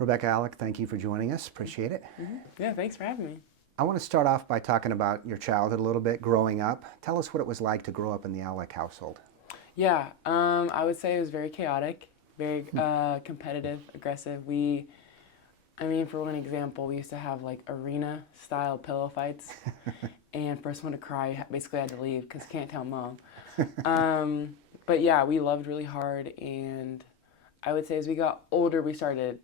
Rebekah Allick, thank you for joining us. Appreciate it. Yeah, thanks for having me. I want to start off by talking about your childhood a little bit, growing up. Tell us what it was like to grow up in the Allick household. Yeah, I would say it was very chaotic, very competitive, aggressive. For one example, we used to have like arena-style pillow fights, and first one to cry basically had to leave because can't tell mom. But yeah, we loved really hard, and I would say as we got older, we started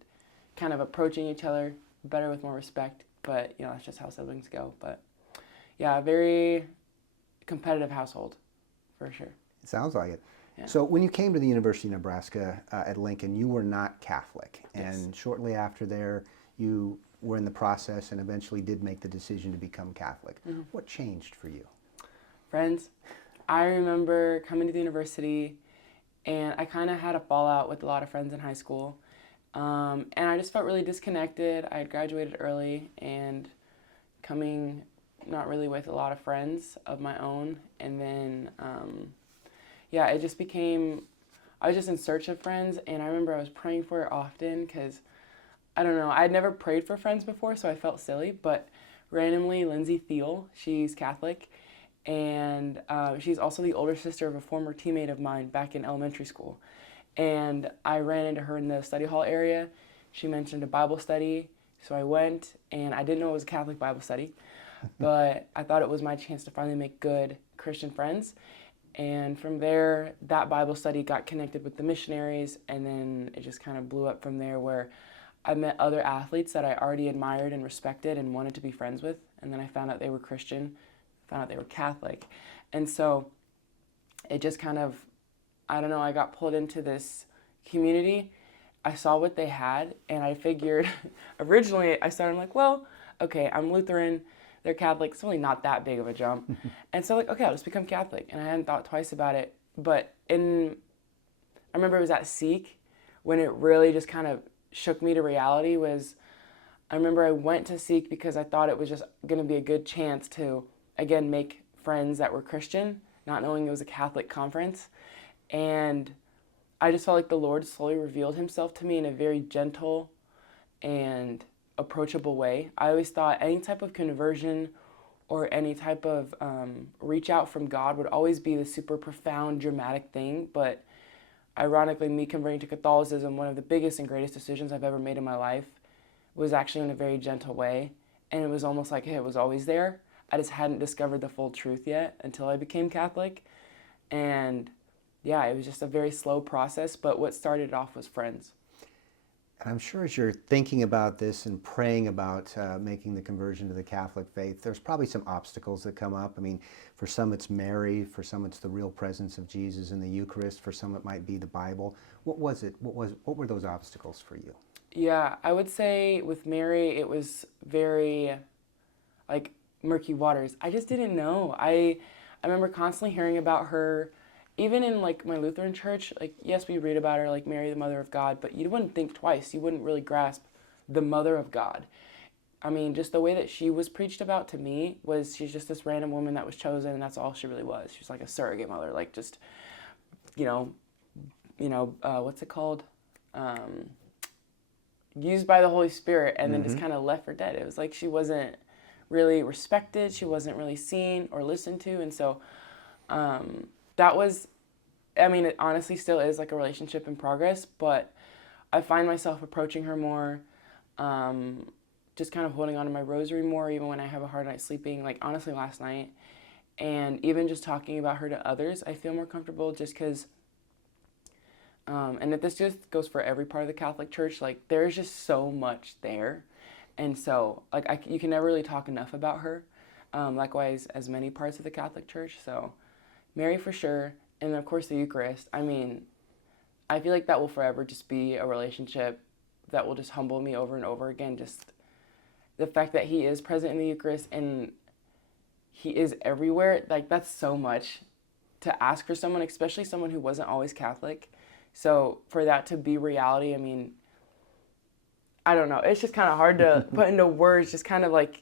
kind of approaching each other better with more respect. But that's just how siblings go. But yeah, a very competitive household, for sure. It sounds like it. Yeah. So when you came to the University of Nebraska at Lincoln, you were not Catholic. Yes. And shortly after there, you were in the process and eventually did make the decision to become Catholic. Mm-hmm. What changed for you? Friends. I remember coming to the university, and I kind of had a fallout with a lot of friends in high school. And I just felt really disconnected. I had graduated early and coming not really with a lot of friends of my own. And then, it just became, I was just in search of friends. And I remember I was praying for it often because, I don't know, I'd never prayed for friends before, so I felt silly. But randomly, Lindsay Thiel, she's Catholic. And she's also the older sister of a former teammate of mine back in elementary school. And I ran into her in the study hall area. She mentioned a Bible study, so I went, and I didn't know it was a Catholic Bible study, but I thought it was my chance to finally make good Christian friends. And from there, that Bible study got connected with the missionaries, and then it just kind of blew up from there where I met other athletes that I already admired and respected and wanted to be friends with, and then I found out they were Christian, found out they were Catholic. And so it just kind of, I don't know, I got pulled into this community. I saw what they had, and I figured, originally I started like, well, okay, I'm Lutheran, they're Catholic, it's really not that big of a jump. And so like, okay, I'll just become Catholic. And I hadn't thought twice about it. But I remember it was at Seek when it really just kind of shook me to reality I remember I went to Seek because I thought it was just going to be a good chance to, again, make friends that were Christian, not knowing it was a Catholic conference. And I just felt like the Lord slowly revealed himself to me in a very gentle and approachable way. I always thought any type of conversion or any type of reach out from God would always be the super profound, dramatic thing. But ironically, me converting to Catholicism, one of the biggest and greatest decisions I've ever made in my life, was actually in a very gentle way. And it was almost like, hey, it was always there. I just hadn't discovered the full truth yet until I became Catholic. And yeah, it was just a very slow process, but what started off was friends. And I'm sure as you're thinking about this and praying about making the conversion to the Catholic faith, there's probably some obstacles that come up. I mean, for some it's Mary, for some it's the real presence of Jesus in the Eucharist, for some it might be the Bible. What was it? What were those obstacles for you? Yeah, I would say with Mary, it was very like murky waters. I just didn't know. I remember constantly hearing about her. Even in like my Lutheran church, like yes, we read about her like Mary, the Mother of God, but you wouldn't think twice. You wouldn't really grasp the Mother of God. I mean, just the way that she was preached about to me was she's just this random woman that was chosen, and that's all she really was. She was like a surrogate mother, like just, what's it called? Used by the Holy Spirit, and then just kind of left for dead. It was like she wasn't really respected. She wasn't really seen or listened to, and so. That was, it honestly still is like a relationship in progress, but I find myself approaching her more, just kind of holding on to my rosary more, even when I have a hard night sleeping, like honestly last night, and even just talking about her to others, I feel more comfortable just because, and if this just goes for every part of the Catholic Church, like there's just so much there, and so like you can never really talk enough about her, likewise as many parts of the Catholic Church, so. Mary for sure, and then of course the Eucharist. I feel like that will forever just be a relationship that will just humble me over and over again. Just the fact that he is present in the Eucharist and he is everywhere, like that's so much to ask for someone, especially someone who wasn't always Catholic. So for that to be reality, I don't know. It's just kind of hard to put into words, just kind of like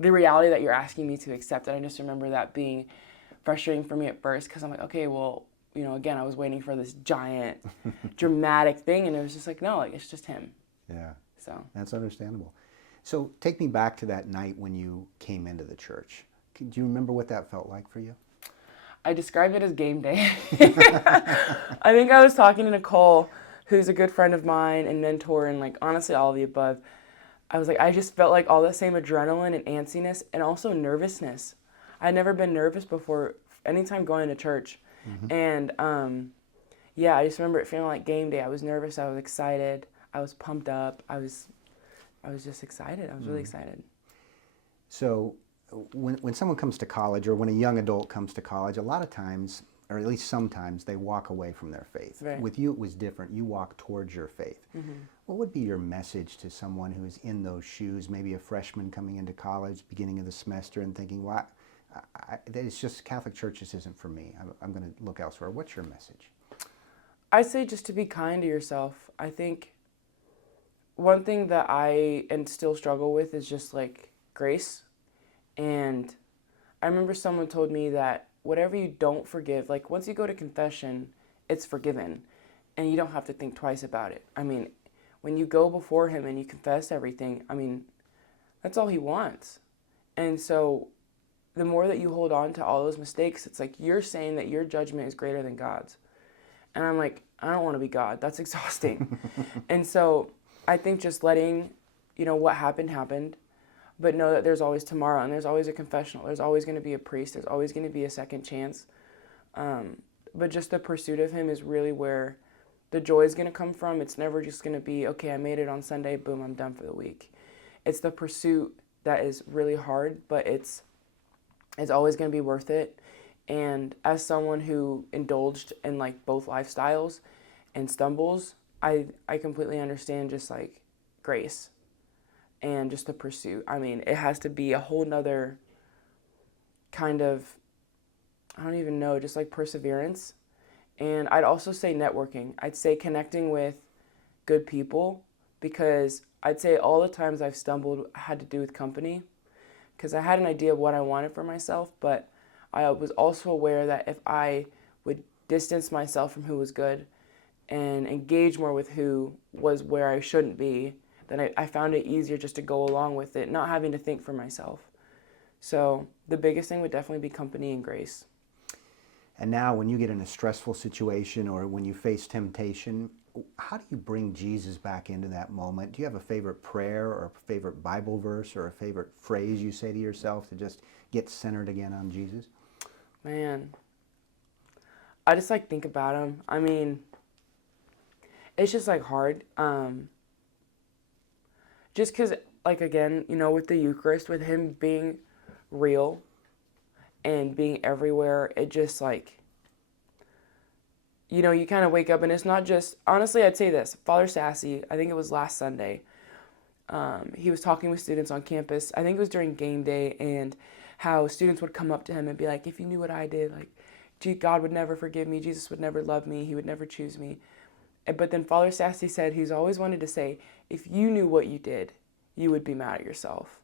the reality that you're asking me to accept. And I just remember that being frustrating for me at first because I'm like, okay, well, again, I was waiting for this giant, dramatic thing, and it was just like, no, like it's just him. Yeah. So That's understandable. So take me back to that night when you came into the church. Do you remember what that felt like for you? I describe it as game day. I think I was talking to Nicole, who's a good friend of mine and mentor, and like honestly all of the above. I was like, I just felt like all the same adrenaline and antsiness and also nervousness. I'd never been nervous before anytime going to church. And yeah, I just remember it feeling like game day. I was nervous, I was excited, I was pumped up, I was just excited. I was really excited. So when someone comes to college, or when a young adult comes to college, a lot of times, or at least sometimes, they walk away from their faith. Right. With you, it was different. You walked towards your faith. What would be your message to someone who is in those shoes, maybe a freshman coming into college, beginning of the semester, and thinking, well, it's just Catholic Church just isn't for me. I'm going to look elsewhere. What's your message? I'd say just to be kind to yourself. I think one thing that I and still struggle with is just like grace. And I remember someone told me that whatever you don't forgive, like once you go to confession, it's forgiven and you don't have to think twice about it. I mean, when you go before him and you confess everything, I mean, that's all he wants. And so the more that you hold on to all those mistakes, it's like you're saying that your judgment is greater than God's. And I'm like, I don't want to be God. That's exhausting. And so I think just letting, what happened, but know that there's always tomorrow and there's always a confessional. There's always going to be a priest. There's always going to be a second chance. But just the pursuit of him is really where the joy is going to come from. It's never just going to be, okay, I made it on Sunday, boom, I'm done for the week. It's the pursuit that is really hard, but it's always going to be worth it. And as someone who indulged in like both lifestyles and stumbles, I completely understand just like grace and just the pursuit. I mean, it has to be a whole nother kind of, I don't even know, just like perseverance. And I'd also say networking. I'd say connecting with good people, because I'd say all the times I've stumbled had to do with company, because I had an idea of what I wanted for myself, but I was also aware that if I would distance myself from who was good and engage more with who was where I shouldn't be, then I found it easier just to go along with it, not having to think for myself. So the biggest thing would definitely be company and grace. And now when you get in a stressful situation or when you face temptation, how do you bring Jesus back into that moment? Do you have a favorite prayer or a favorite Bible verse or a favorite phrase you say to yourself to just get centered again on Jesus? Man, I just like think about him. I mean, it's just like hard. Just because, like, again, with the Eucharist, with him being real and being everywhere, it just like, you kind of wake up and it's not just, honestly, I'd say this, Father Sassy, I think it was last Sunday, he was talking with students on campus, I think it was during game day, and how students would come up to him and be like, if you knew what I did, like, God would never forgive me, Jesus would never love me, he would never choose me. But then Father Sassy said he's always wanted to say, if you knew what you did, you would be mad at yourself.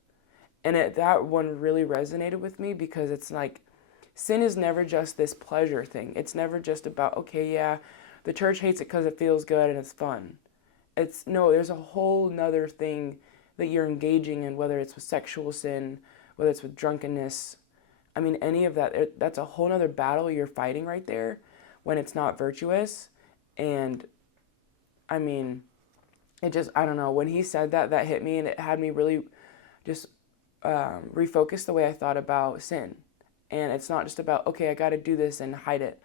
And that one really resonated with me, because it's like, sin is never just this pleasure thing. It's never just about, okay, yeah, the church hates it because it feels good and it's fun. No, there's a whole nother thing that you're engaging in, whether it's with sexual sin, whether it's with drunkenness. I mean, any of that, that's a whole nother battle you're fighting right there when it's not virtuous. And I mean, it just, I don't know, when he said that hit me, and it had me really just refocus the way I thought about sin. And it's not just about, okay, I got to do this and hide it.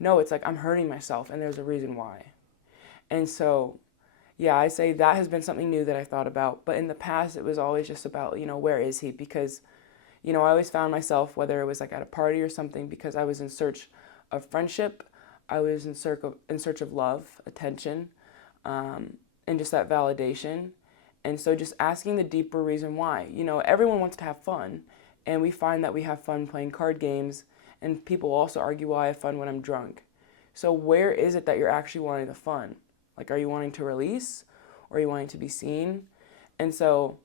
No, it's like I'm hurting myself and there's a reason why. And so, yeah, I say that has been something new that I thought about. But in the past, it was always just about, where is he? Because, I always found myself, whether it was like at a party or something, because I was in search of friendship, I was in search of love, attention, and just that validation. And so just asking the deeper reason why. Everyone wants to have fun. And we find that we have fun playing card games, and people also argue, well, I have fun when I'm drunk. So where is it that you're actually wanting the fun? Like, are you wanting to release, or are you wanting to be seen? And so,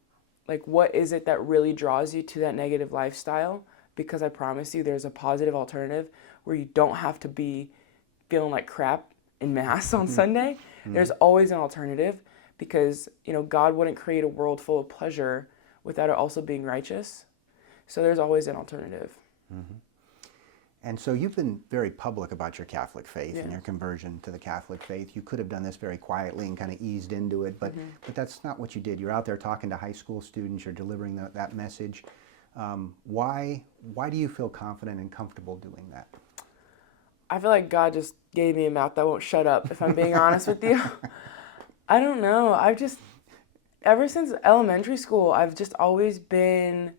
like, what is it that really draws you to that negative lifestyle? Because I promise you, there's a positive alternative where you don't have to be feeling like crap in Mass on Sunday. There's always an alternative, because, God wouldn't create a world full of pleasure without it also being righteous. So there's always an alternative. Mm-hmm. And so you've been very public about your Catholic faith and Yeah. your conversion to the Catholic faith. You could have done this very quietly and kind of eased into it, but that's not what you did. You're out there talking to high school students. You're delivering that message. Why do you feel confident and comfortable doing that? I feel like God just gave me a mouth that won't shut up, if I'm being honest with you. I don't know. Ever since elementary school, I've just always been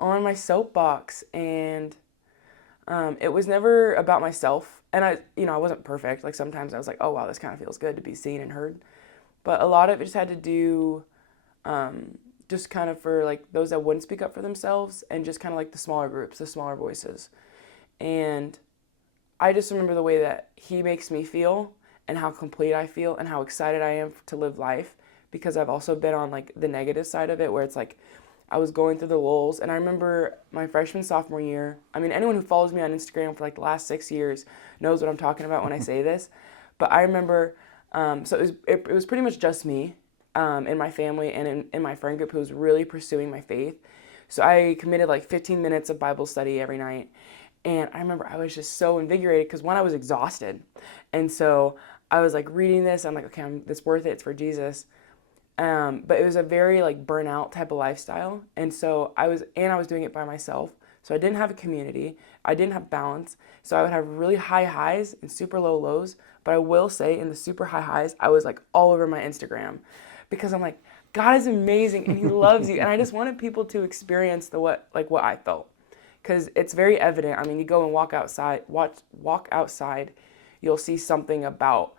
on my soapbox, and it was never about myself. And I wasn't perfect. Like sometimes I was like, oh wow, this kind of feels good to be seen and heard. But a lot of it just had to do just kind of for like those that wouldn't speak up for themselves, and just kind of like the smaller groups, the smaller voices. And I just remember the way that he makes me feel and how complete I feel and how excited I am to live life, because I've also been on like the negative side of it, where it's like I was going through the lulls. And I remember my freshman, sophomore year, I mean, anyone who follows me on Instagram for like the last 6 years knows what I'm talking about when I say this. But I remember, so it was pretty much just me in my family and in my friend group who was really pursuing my faith. So I committed like 15 minutes of Bible study every night. And I remember I was just so invigorated because one, I was exhausted. And so I was like reading this. I'm like, okay, it's worth it. It's for Jesus. But it was a very like burnout type of lifestyle. And so I was doing it by myself. So I didn't have a community. I didn't have balance. So I would have really high highs and super low lows. But I will say in the super high highs, I was like all over my Instagram, because I'm like, God is amazing and he loves you. And I just wanted people to experience what I felt. Because it's very evident. I mean, you go and walk outside, you'll see something about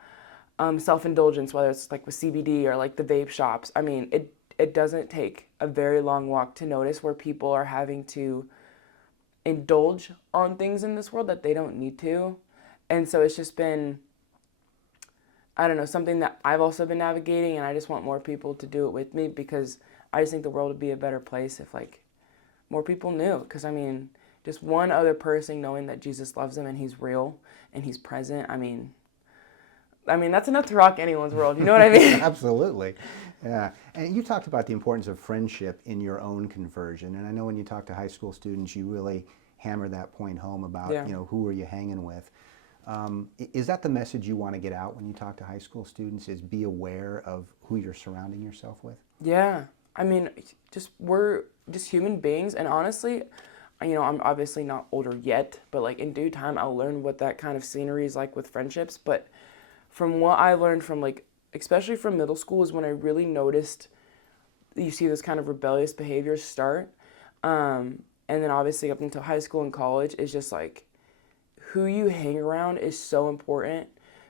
self-indulgence, whether it's like with CBD or like the vape shops. I mean, it doesn't take a very long walk to notice where people are having to indulge on things in this world that they don't need to. And so it's just been, I don't know, something that I've also been navigating, and I just want more people to do it with me, because I just think the world would be a better place if like more people knew. Because I mean, just one other person knowing that Jesus loves them and he's real and he's present, I mean that's enough to rock anyone's world, you know what I mean? Absolutely. Yeah. And you talked about the importance of friendship in your own conversion, and I know when you talk to high school students, you really hammer that point home about, who are you hanging with. Is that the message you want to get out when you talk to high school students, is be aware of who you're surrounding yourself with? Yeah. I mean, we're just human beings, and honestly, I'm obviously not older yet, but like in due time, I'll learn what that kind of scenery is like with friendships. But from what I learned from like, especially from middle school, is when I really noticed you see this kind of rebellious behaviors start. And then obviously up until high school and college is just like, who you hang around is so important,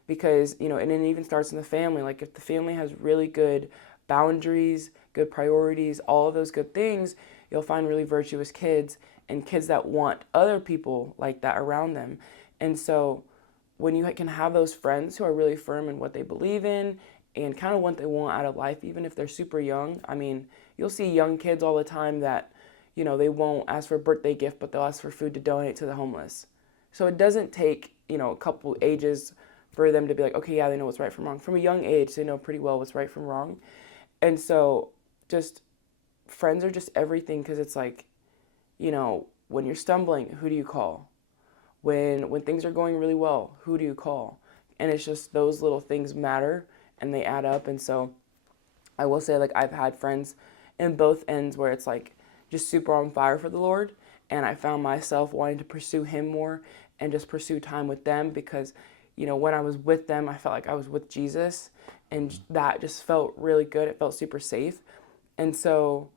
because, and it even starts in the family. Like if the family has really good boundaries, good priorities, all of those good things, you'll find really virtuous kids and kids that want other people like that around them. And so when you can have those friends who are really firm in what they believe in and kind of what they want out of life, even if they're super young. I mean, you'll see young kids all the time that, they won't ask for a birthday gift, but they'll ask for food to donate to the homeless. So it doesn't take, a couple ages for them to be like, okay, yeah, they know what's right from wrong. From a young age, they know pretty well what's right from wrong. And so just friends are just everything, because it's like, when you're stumbling, who do you call? When things are going really well, who do you call? And it's just those little things matter and they add up. And so I will say, like, I've had friends in both ends where it's like just super on fire for the Lord, and I found myself wanting to pursue him more and just pursue time with them, because when I was with them, I felt like I was with Jesus, and that just felt really good. It felt super safe. And so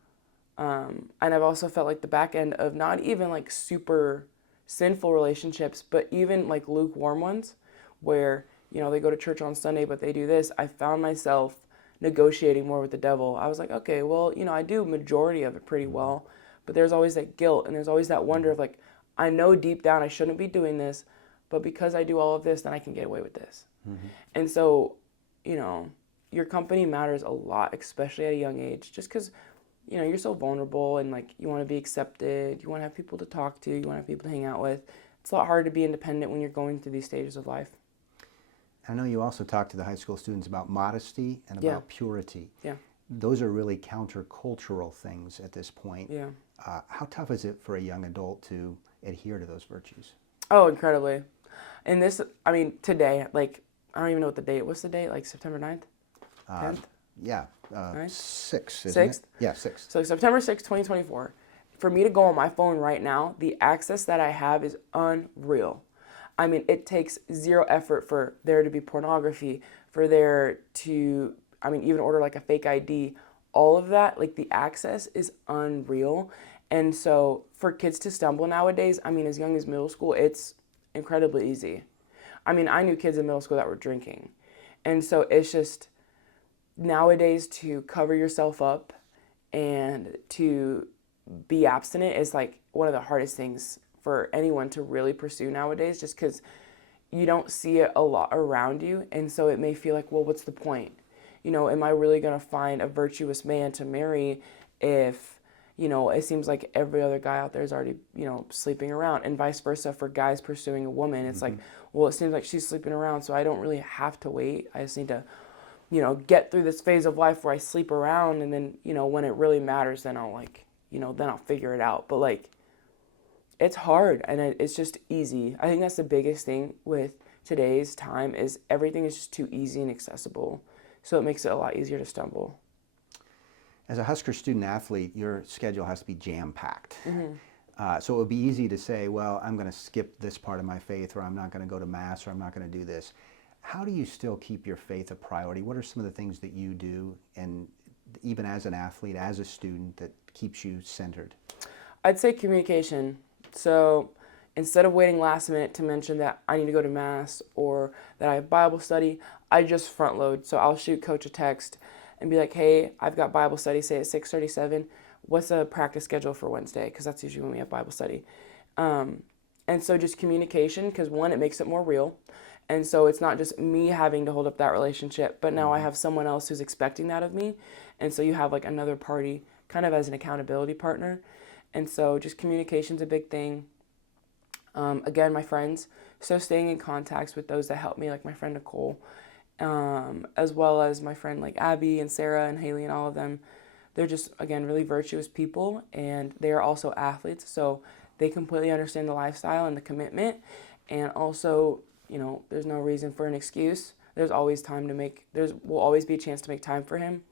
and I've also felt like the back end of not even like super sinful relationships, but even like lukewarm ones where, they go to church on Sunday, but they do this. I found myself negotiating more with the devil. I was like, okay, well, I do majority of it pretty well, but there's always that guilt and there's always that wonder of like, I know deep down I shouldn't be doing this, but because I do all of this, then I can get away with this. Mm-hmm. And so, your company matters a lot, especially at a young age, just because, you're so vulnerable and like you want to be accepted, you want to have people to talk to, you want to have people to hang out with. It's a lot harder to be independent when you're going through these stages of life. I know you also talk to the high school students about modesty and Yeah. about purity. Yeah. Those are really countercultural things at this point. Yeah. How tough is it for a young adult to adhere to those virtues? Oh, incredibly. And this, I mean, today, like, I don't even know what the date. What's the date? Like September 9th? 10th? Yeah, Right? 6th, isn't 6th? it? Yeah, 6th. So September 6th, 2024. For me to go on my phone right now, the access that I have is unreal. I mean, it takes zero effort for there to be pornography, for there to, I mean, even order like a fake ID. All of that, like the access is unreal. And so for kids to stumble nowadays, I mean, as young as middle school, it's incredibly easy. I mean, I knew kids in middle school that were drinking. And so it's just nowadays to cover yourself up and to be abstinent is like one of the hardest things for anyone to really pursue nowadays, just because you don't see it a lot around you. And so it may feel like, well, what's the point? You know, am I really going to find a virtuous man to marry if, you know, it seems like every other guy out there is already, you know, sleeping around, and vice versa for guys pursuing a woman. It's like, well, it seems like she's sleeping around, so I don't really have to wait. I just need to, you know, get through this phase of life where I sleep around, and then, you know, when it really matters, then I'll like, you know, then I'll figure it out. But like, it's hard, and it's just easy. I think that's the biggest thing with today's time is everything is just too easy and accessible. So it makes it a lot easier to stumble. As a Husker student athlete, your schedule has to be jam-packed. So it would be easy to say, well, I'm going to skip this part of my faith, or I'm not going to go to Mass, or I'm not going to do this. How do you still keep your faith a priority? What are some of the things that you do, and even as an athlete, as a student, that keeps you centered? I'd say communication. So instead of waiting last minute to mention that I need to go to Mass or that I have Bible study, I just front load. So I'll shoot coach a text and be like, hey, I've got Bible study, say at 6:37. What's the practice schedule for Wednesday? Because that's usually when we have Bible study. And so just communication, because one, it makes it more real. And so it's not just me having to hold up that relationship, but now I have someone else who's expecting that of me. And so you have like another party kind of as an accountability partner. And so just communication's a big thing. Again, my friends. So staying in contact with those that help me, like my friend Nicole, as well as my friend like Abby and Sarah and Haley and all of them. They're just, again, really virtuous people, and they are also athletes. So they completely understand the lifestyle and the commitment. And also, you know, there's no reason for an excuse. There's always time to make, will always be a chance to make time for him.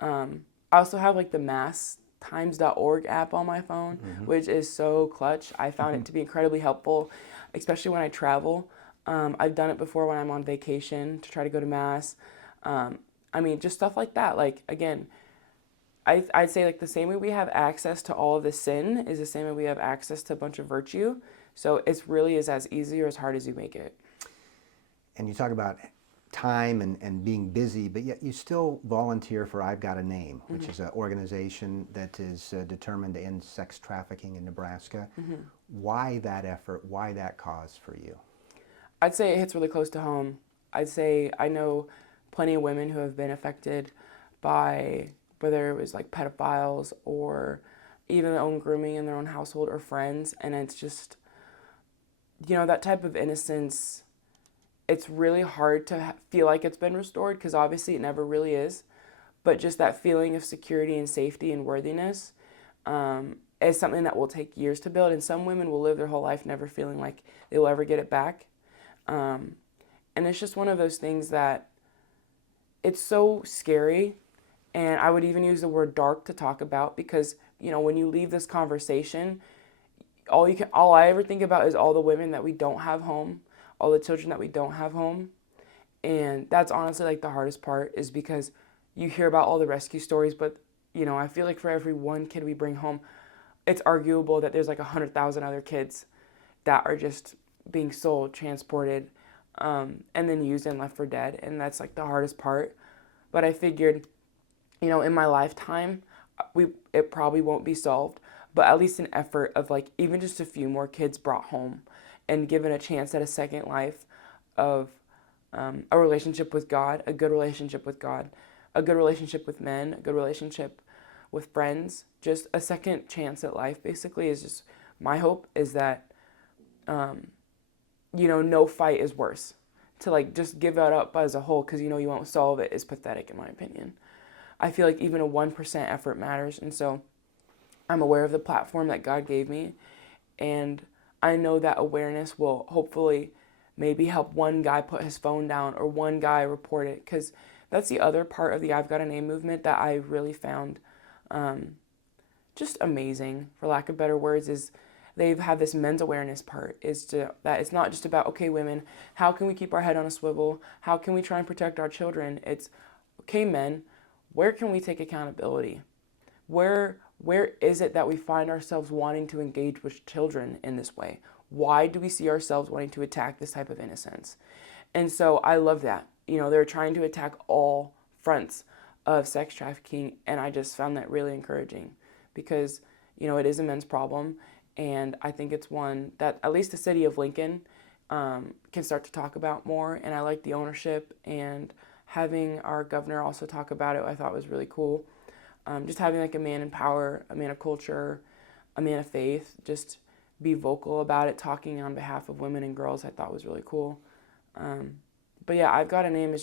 I also have like the masstimes.org app on my phone, which is so clutch. I found it to be incredibly helpful, especially when I travel. I've done it before when I'm on vacation to try to go to Mass. I mean, just stuff like that. Like, again, I'd say like the same way we have access to all of the sin is the same way we have access to a bunch of virtue. So it really is as easy or as hard as you make it. And you talk about time and being busy, but yet you still volunteer for I've Got a Name, which is an organization that is determined to end sex trafficking in Nebraska. Why that effort? Why that cause for you? I'd say it hits really close to home. I'd say I know plenty of women who have been affected by whether it was like pedophiles or even their own grooming in their own household or friends. And it's just, you know, that type of innocence, it's really hard to feel like it's been restored, because obviously it never really is. But just that feeling of security and safety and worthiness is something that will take years to build. And some women will live their whole life never feeling like they will ever get it back. And it's just one of those things that it's so scary. And I would even use the word dark to talk about, because, you know, when you leave this conversation, all I ever think about is all the women that we don't have home, all the children that we don't have home. And that's honestly like the hardest part, is because you hear about all the rescue stories, but, you know, I feel like for every one kid we bring home, it's arguable that there's like 100,000 other kids that are just being sold, transported, and then used and left for dead. And that's like the hardest part. But I figured, you know, in my lifetime, it probably won't be solved, but at least an effort of like even just a few more kids brought home and given a chance at a second life of a relationship with God, a good relationship with God, a good relationship with men, a good relationship with friends, just a second chance at life basically is just my hope is that, you know, no fight is worse. to like just give that up as a whole because you know you won't solve it is pathetic in my opinion. I feel like even a 1% effort matters, and so I'm aware of the platform that God gave me, and I know that awareness will hopefully maybe help one guy put his phone down or one guy report it, because that's the other part of the I've Got a Name movement that I really found just amazing, for lack of better words, is they've had this men's awareness part, that it's not just about, okay, women, how can we keep our head on a swivel? How can we try and protect our children? It's, okay, men, where can we take accountability? Where is it that we find ourselves wanting to engage with children in this way? Why do we see ourselves wanting to attack this type of innocence? And so I love that. You know, they're trying to attack all fronts of sex trafficking, and I just found that really encouraging because, you know, it is a men's problem, and I think it's one that at least the city of Lincoln can start to talk about more, and I like the ownership, and having our governor also talk about it I thought was really cool. Just having like a man in power, a man of culture, a man of faith, just be vocal about it, talking on behalf of women and girls, I thought was really cool. But yeah, I've Got a Name. It's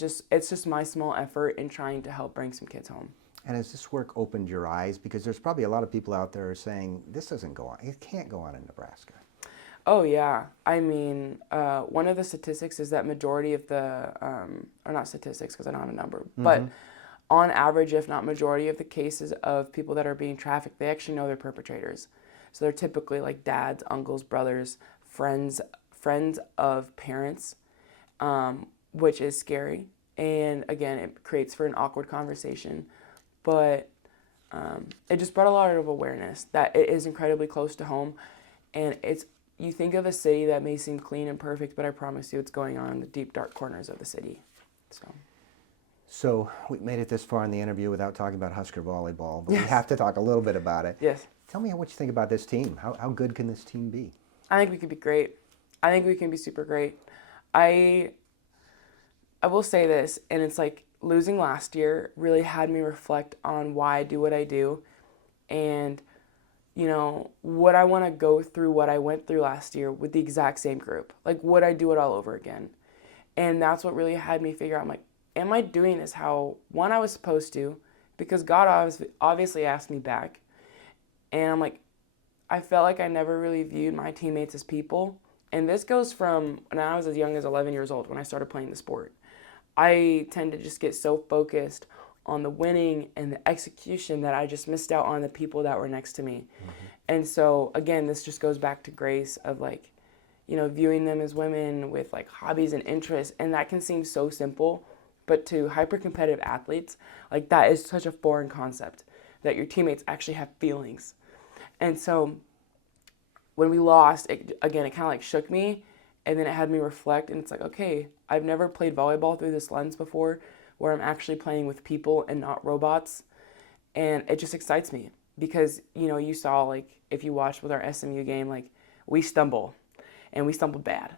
just my small effort in trying to help bring some kids home. And has this work opened your eyes? Because there's probably a lot of people out there saying, this doesn't go on, it can't go on in Nebraska. Oh yeah, I mean, one of the statistics is that majority of the, or not statistics because I don't have a number, but on average, if not majority of the cases of people that are being trafficked, they actually know their perpetrators. So they're typically like dads, uncles, brothers, friends of parents, which is scary. And again, it creates for an awkward conversation, but it just brought a lot of awareness that it is incredibly close to home, and you think of a city that may seem clean and perfect, but I promise you it's going on in the deep, dark corners of the city. So we made it this far in the interview without talking about Husker Volleyball, but we have to talk a little bit about it. Yes. Tell me what you think about this team. How good can this team be? I think we could be great. I think we can be super great. I will say this, and it's like losing last year really had me reflect on why I do what I do, and you know, would I want to go through what I went through last year with the exact same group? Like, would I do it all over again? And that's what really had me figure out, I'm like, am I doing this how, one, I was supposed to? Because God obviously asked me back. And I'm like, I felt like I never really viewed my teammates as people. And this goes from when I was as young as 11 years old when I started playing the sport. I tend to just get so focused on the winning and the execution that I just missed out on the people that were next to me. And so again, this just goes back to grace of like, you know, viewing them as women with like hobbies and interests, and that can seem so simple, but to hyper-competitive athletes, like that is such a foreign concept, that your teammates actually have feelings. And so when we lost, it kind of like shook me, and then it had me reflect, and it's like, okay, I've never played volleyball through this lens before, where I'm actually playing with people and not robots, and it just excites me because, you know, you saw, like, if you watched with our SMU game, like, we stumble, and we stumbled bad,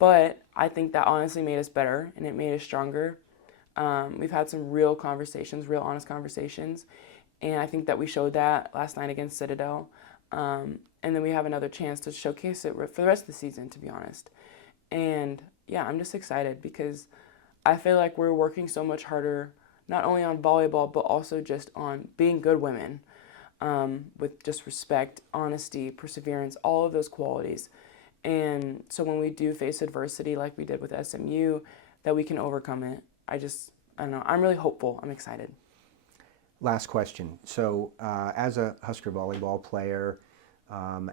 but I think that honestly made us better, and it made us stronger. We've had some real conversations, real honest conversations, and I think that we showed that last night against Citadel, and then we have another chance to showcase it for the rest of the season, to be honest. And yeah, I'm just excited because I feel like we're working so much harder, not only on volleyball, but also just on being good women, with just respect, honesty, perseverance, all of those qualities. And so when we do face adversity like we did with SMU, that we can overcome it. I don't know, I'm really hopeful. I'm excited. Last question. So as a Husker volleyball player,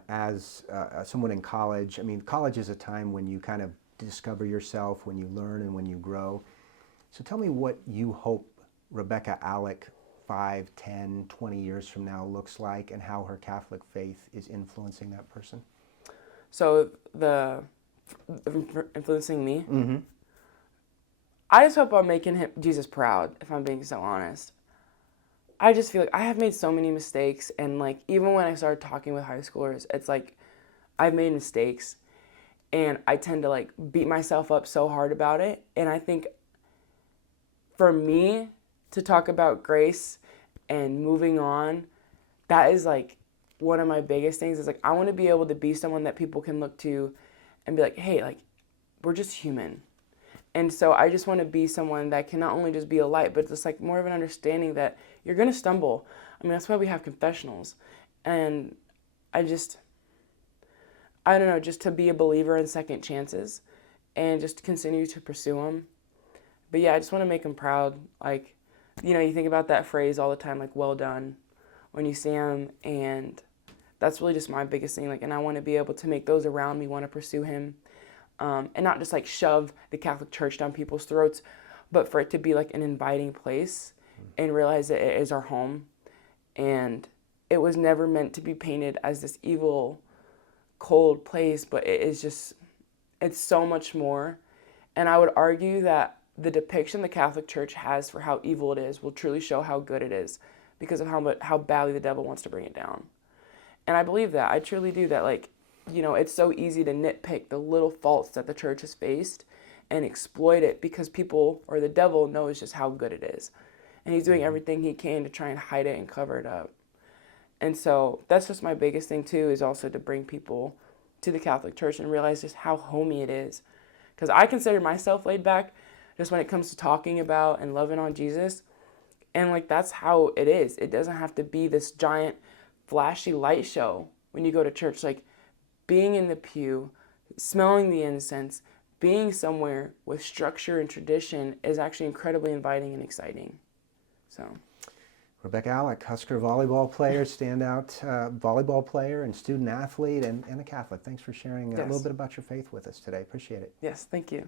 as someone in college, I mean, college is a time when you kind of discover yourself, when you learn and when you grow. So tell me what you hope Rebekah Allick 5, 10, 20 years from now looks like, and how her Catholic faith is influencing that person. So influencing me? I just hope I'm making Jesus proud, if I'm being so honest. I just feel like I have made so many mistakes, and like even when I started talking with high schoolers, it's like I've made mistakes, and I tend to like beat myself up so hard about it. And I think for me to talk about grace and moving on, that is like one of my biggest things. Is like I want to be able to be someone that people can look to and be like, hey, like we're just human. And so I just want to be someone that can not only just be a light, but just like more of an understanding that you're going to stumble. I mean, that's why we have confessionals. And I don't know, just to be a believer in second chances and just continue to pursue them. But yeah, I just want to make them proud. Like, you think about that phrase all the time, like, well done, when you see them. And that's really just my biggest thing. Like, and I want to be able to make those around me want to pursue him. And not just like shove the Catholic Church down people's throats, but for it to be like an inviting place and realize that it is our home. And it was never meant to be painted as this evil, cold place, but it's so much more. And I would argue that the depiction the Catholic Church has for how evil it is will truly show how good it is because of how badly the devil wants to bring it down. And I believe that. I truly do that. Like, it's so easy to nitpick the little faults that the church has faced and exploit it because people or the devil knows just how good it is. And he's doing everything he can to try and hide it and cover it up. And so that's just my biggest thing too, is also to bring people to the Catholic Church and realize just how homey it is. Because I consider myself laid back just when it comes to talking about and loving on Jesus. And like, that's how it is. It doesn't have to be this giant flashy light show when you go to church. Like, being in the pew, smelling the incense, being somewhere with structure and tradition is actually incredibly inviting and exciting. So, Rebekah Allick, Husker volleyball player, standout volleyball player and student athlete and a Catholic. Thanks for sharing a little bit about your faith with us today. Appreciate it. Yes, thank you.